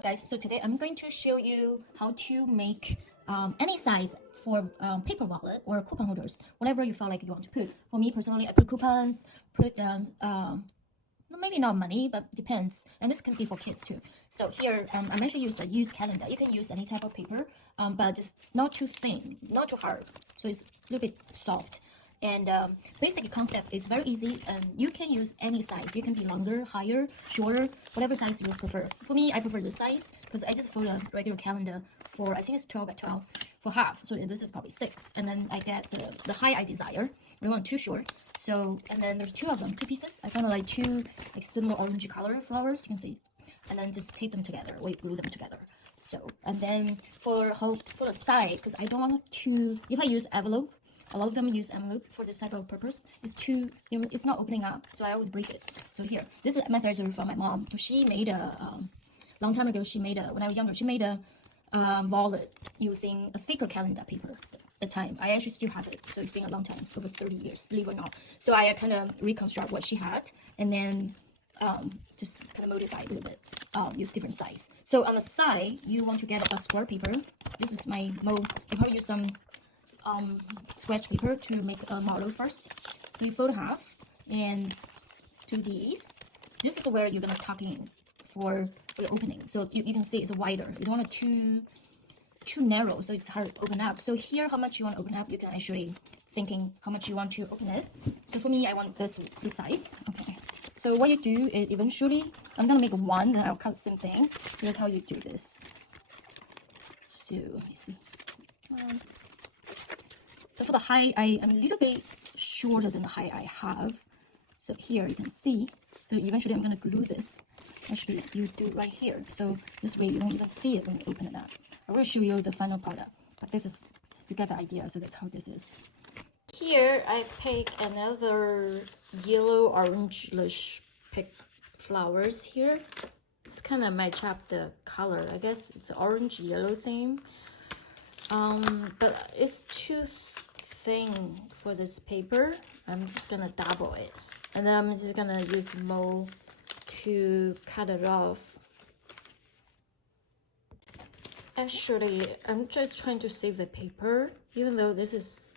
Guys, so today I'm going to show you how to make any size for paper wallet or coupon holders, whatever you feel like you want to put. For me personally, I put coupons, put maybe not money, but depends, and this can be for kids too. So here I'm actually use a used calendar. You can use any type of paper, but just not too thin, not too hard, so it's a little bit soft. And basic concept is very easy, and you can use any size. You can be longer, higher, shorter, whatever size you prefer. For me, I prefer this size because I just fold a regular calendar for, I think it's 12 by 12 for half. So this is probably 6, and then I get the height I desire. I don't want too short. So, and then there's 2 of them, 2 pieces. I found like 2 like similar orange color flowers, you can see. And then just tape them together, or glue them together. So, and then for the side, because I don't want to, if I use envelope, a lot of them use envelope for this type of purpose. It's too, it's not opening up, so I always break it. So here, this is my treasure from my mom. So she made a, long time ago, she made a, when I was younger, she made a wallet using a thicker calendar paper at the time. I actually still have it, so it's been a long time, over 30 years, believe it or not. So I kind of reconstruct what she had, and then just kind of modify a little bit, use different size. So on the side, you want to get a square paper. This is my mold. You probably use some scratch paper to make a model first. So you fold half and do these. This is where you're gonna tuck in for the opening. So you can see it's wider. You don't want it too narrow, so it's hard to open up. So here, how much you want to open up, you can actually thinking how much you want to open it. So for me, I want this size. Okay. So what you do is eventually, I'm gonna make one, then I'll cut the same thing. Here's how you do this. So let me see. So for the height, I am a little bit shorter than the height I have. So here you can see. So eventually I'm going to glue this. Actually, you do right here. So this way you don't even see it when you open it up. I will show you the final product. But this is, you get the idea. So that's how this is. Here I pick another yellow orange-ish pick flowers here. This kind of match up the color. I guess it's orange yellow thing. But it's too thin for this paper. I'm just gonna double it, and then I'm just gonna use mold to cut it off. Actually, I'm just trying to save the paper, even though this is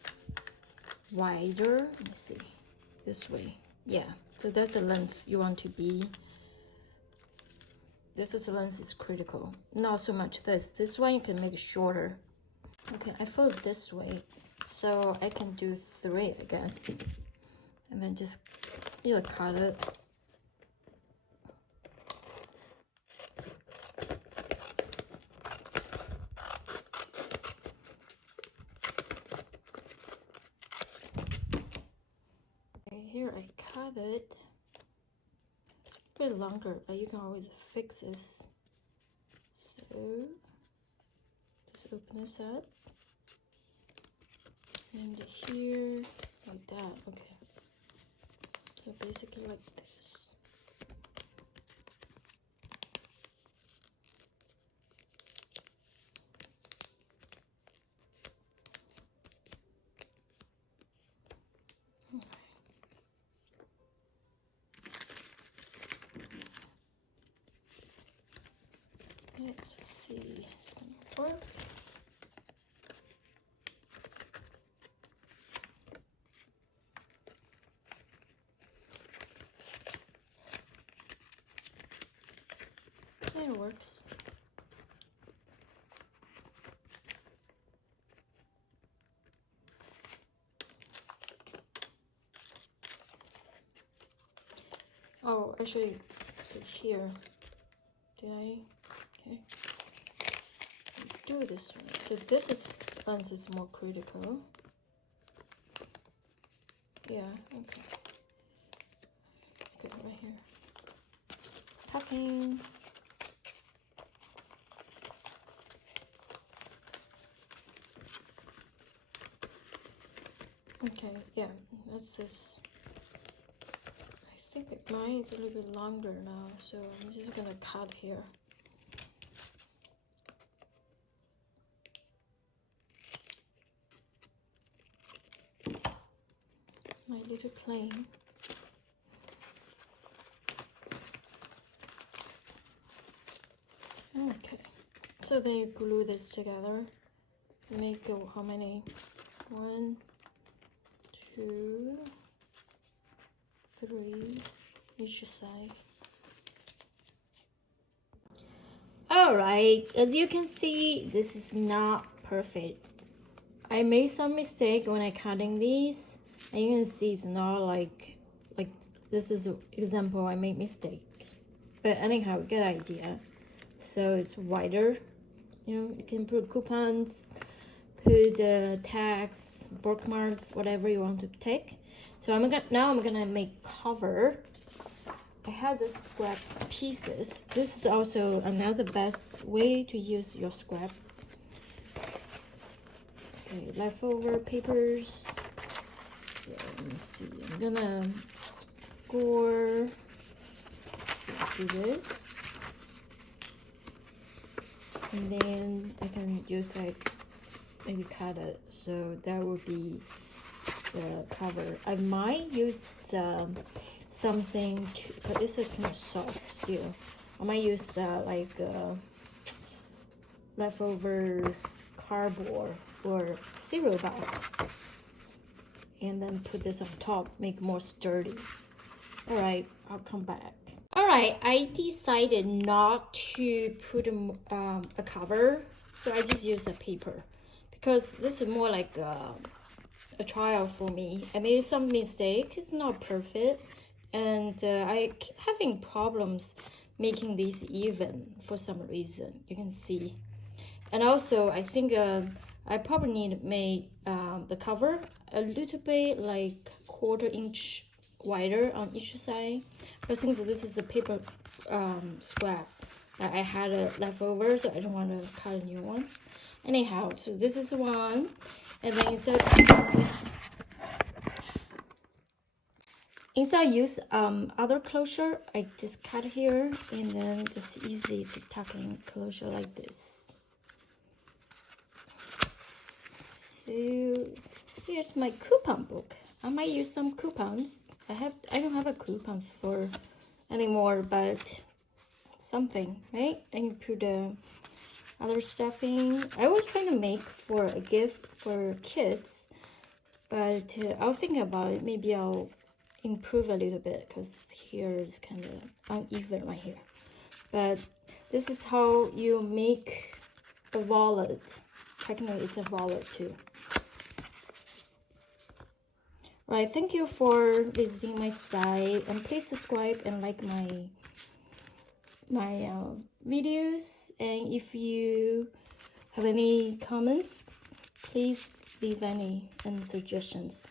wider. Let me see, this way. Yeah, so that's the length you want to be. This is the length is critical. Not so much this. This one you can make it shorter. Okay, I fold it this way, so I can do 3, I guess, and then just either cut it. Okay, here I cut it. A bit longer, but you can always fix this. So just open this up. And here, like that, okay. So basically like this. Let's see, it's gonna work. It works. Oh, actually, see here. Did I? Okay. Do this one. So this is lens is more critical. Yeah. Okay. Good right here. Tucking. Okay, yeah, that's this. I think mine is a little bit longer now, so I'm just gonna cut here. My little plane. Okay, so then you glue this together. Make how many? 1, 2, 3, each side. Alright, as you can see, this is not perfect. I made some mistake when I cutting these, and you can see it's not like this is an example I made mistake. But anyhow, good idea. So it's wider. You can put coupons, put tags, bookmarks, whatever you want to take. So I'm gonna make cover. I have the scrap pieces. This is also another best way to use your scrap. Okay, leftover papers. So let me see. I'm gonna score. So do this, and then I can use like maybe cut it. So that would be the cover. I might use something to, but this is kind of soft still. I might use like leftover cardboard or cereal box, and then put this on top, make more sturdy. All right, I'll come back. All right, I decided not to put a cover, so I just use a paper because this is more like a trial for me. I made some mistake. It's not perfect, and I keep having problems making these even for some reason. You can see, and also I think I probably need to make the cover a little bit like 1/4 inch wider on each side, but since this is a paper scrap, I had a leftover, so I don't want to cut new ones. Anyhow, so this is one, and then inside use other closure. I just cut here, and then just easy to tuck in closure like this. So here's my coupon book. I might use some coupons. I don't have a coupons for anymore, but something, right? And you put other stuff in. I was trying to make for a gift for kids, but I'll think about it. Maybe I'll improve a little bit because here is kind of uneven right here. But this is how you make a wallet. Technically, it's a wallet too. Right, thank you for visiting my site, and please subscribe and like my videos. And if you have any comments, please leave any suggestions.